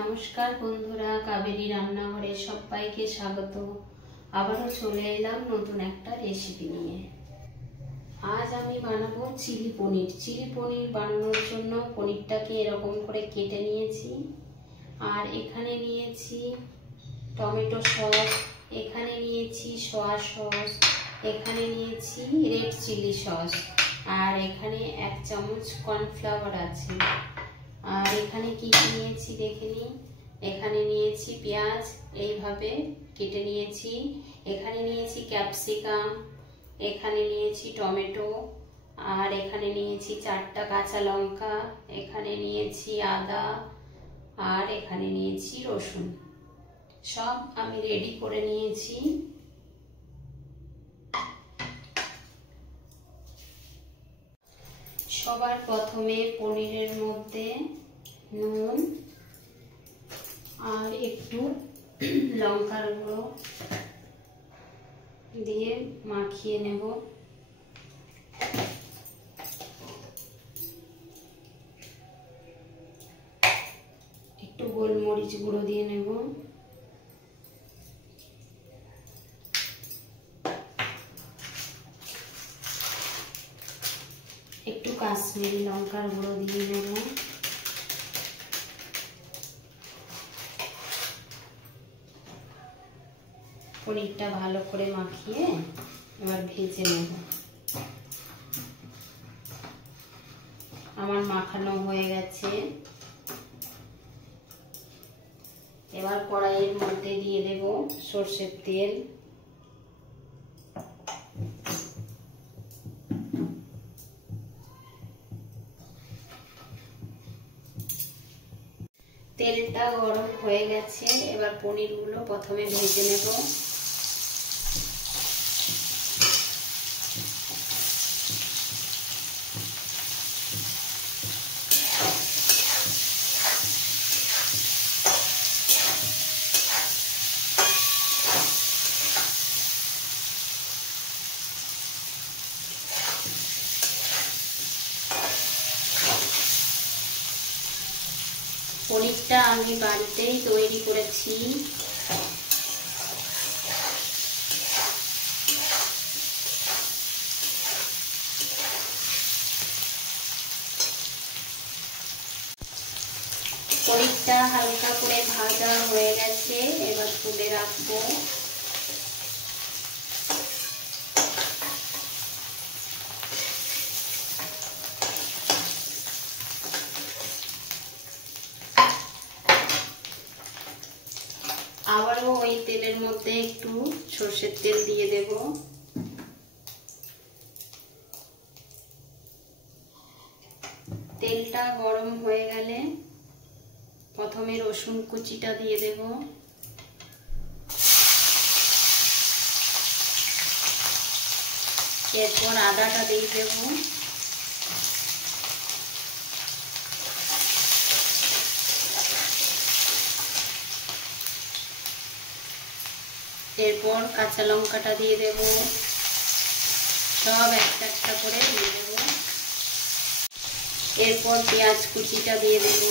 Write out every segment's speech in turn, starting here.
নমস্কার বন্ধুরা, কাবেরী রান্নাঘরে সবাইকে স্বাগত। আবারও চলে এলাম নতুন একটা রেসিপি নিয়ে। আজ আমি বানাবো চিলি পনির। চিলি পনির বানানোর জন্য পনিরটাকে এরকম করে কেটে নিয়েছি। আর এখানে নিয়েছি টমেটো সস, এখানে নিয়েছি সয়া সস, এখানে নিয়েছি রেড চিলি সস, আর এখানে 1 চামচ কর্নফ্লাওয়ার আছে। আর এখানে কি নিয়েছি দেখে নিই। এখানে নিয়েছি পেঁয়াজ, এইভাবে কেটে নিয়েছি। এখানে নিয়েছি ক্যাপসিকাম, এখানে নিয়েছি টমেটো, আর এখানে নিয়েছি 4টা কাঁচা লঙ্কা, এখানে নিয়েছি আদা, আর এখানে নিয়েছি রসুন। সব আমি রেডি করে নিয়েছি। সবার প্রথমে পনিরের মধ্যে নুন আর একটু লঙ্কার গুঁড়ো দিয়ে মাখিয়ে নেব। একটু গোলমরিচ গুঁড়ো দিয়ে নেব। একটু কাশ্মীরি লঙ্কার গুঁড়ো দিয়ে নেব। পনিরটা ভালো করে মাখিয়ে এবার ভেজে নেব। আমার মাখানো হয়ে গেছে। এবার কড়াইয়ের মধ্যে দিয়ে দেব সরষের তেল। তেলটা গরম হয়ে গেছে। এবার পনিরগুলো প্রথমে ভেজে নেব। পনিরটা আমি বাড়িতেই তৈরি করেছি। পনিরটা হালকা করে ভাজা হয়ে গেছে। এবার তুলে রাখবো। আবারও ওই তেলের মধ্যে একটু সরষের তেল দিয়ে দেব। তেলটা গরম হয়ে গেলে প্রথমে রসুন কুচিটা দিয়ে দেব। এরপর আদাটা দিয়ে দেব। এরপর কাঁচা লঙ্কাটা দিয়ে দেব। সব একটা একটা করে দিয়ে দেব। এরপর পেঁয়াজ কুচিটা দিয়ে দেব।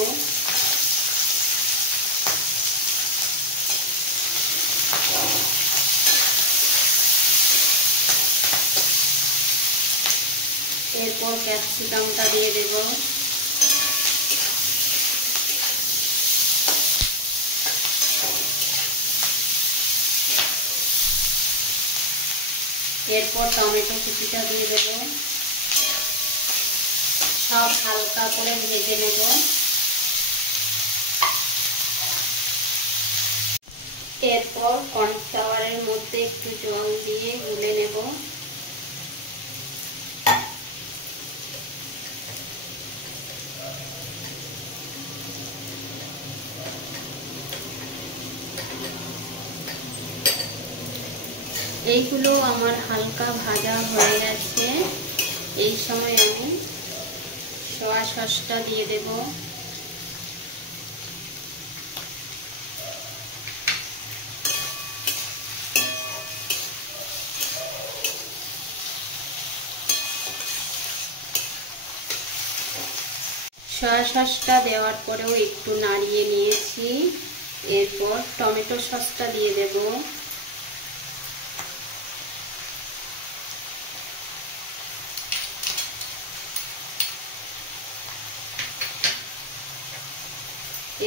এরপর ক্যাপসিকামটা দিয়ে দেব। এরপর টমেটো কুচিটা দিয়ে দেব। সব হালকা করে ভেজে নেব। এরপর কর্নফ্লাওয়ারের মধ্যে একটু জল দিয়ে গুলে নেব। এইগুলো আমার হালকা ভাজা হয়ে গেছে। এই সময় আমি সয়া সসটা দিয়ে দেব। সয়া সসটা দেওয়ার পরেও একটু নাড়িয়ে নিয়েছি। এরপর টমেটো সসটা দিয়ে দেব।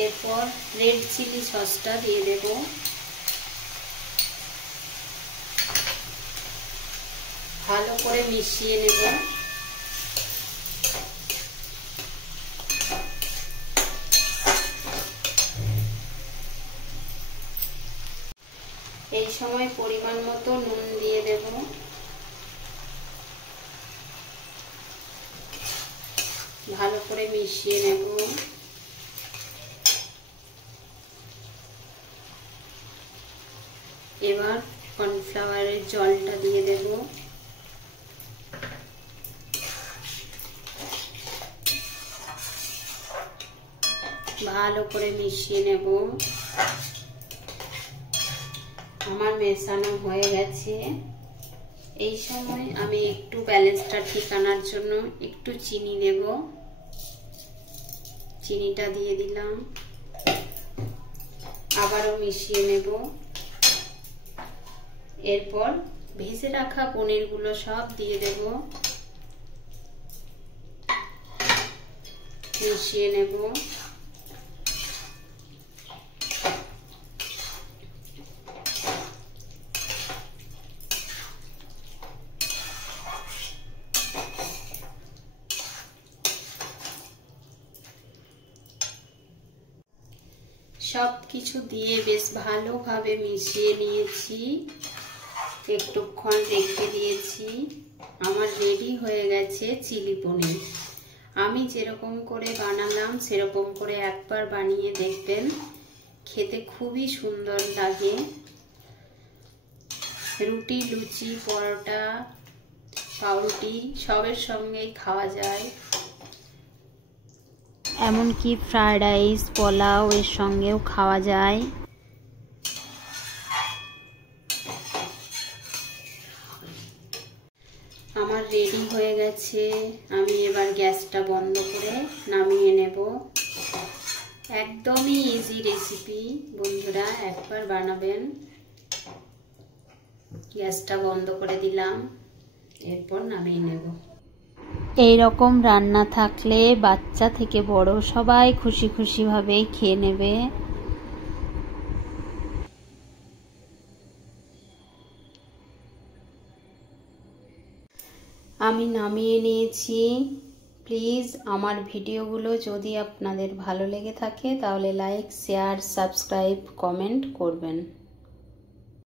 এরপর রেড চিলি সসটা দিয়ে দেব। ভালো করে মিশিয়ে নেব। এই সময় পরিমাণ মতো নুন দিয়ে দেব। ভালো করে মিশিয়ে নেব। এবার কর্নফ্লাওয়ারের জলটা দিয়ে দেব। ভালো করে মিশিয়ে নেব। আমার মেশানো হয়ে গেছে। এই সময় আমি একটু ব্যালেন্সটা ঠিক আনার জন্য একটু চিনি দেব। চিনিটা দিয়ে দিলাম। আবারও মিশিয়ে নেব। এরপর ভেজে রাখা পনিরগুলো সব দিয়ে দেব। মিশিয়ে নেব। সব কিছু দিয়ে বেশ ভালোভাবে মিশিয়ে নিয়েছি। একটুক্ষণ রেখে দিয়েছি। আমার রেডি হয়ে গেছে চিলি পনির। আমি যেরকম করে বানালাম সেরকম করে একবার বানিয়ে দেখবেন, খেতে খুবই সুন্দর লাগে। রুটি, লুচি, পরোটা, পাউরুটি সবের সঙ্গেই খাওয়া যায়। এমনকি ফ্রাইড রাইস, পোলাও এর সঙ্গেও খাওয়া যায়। আমার রেডি হয়ে গেছে। আমি এবার গ্যাসটা বন্ধ করে নামিয়ে নেব। একদমই ইজি রেসিপি, বন্ধুরা একবার বানাবেন। গ্যাসটা বন্ধ করে দিলাম। এরপর নামিয়ে নেব। এই রকম রান্না থাকলে বাচ্চা থেকে বড় সবাই খুশি খুশি ভাবেই খেয়ে নেবে। আমি নামিয়ে নিয়েছি। প্লিজ আমার ভিডিওগুলো যদি আপনাদের ভালো লেগে থাকে তাহলে লাইক, শেয়ার, সাবস্ক্রাইব, কমেন্ট করবেন।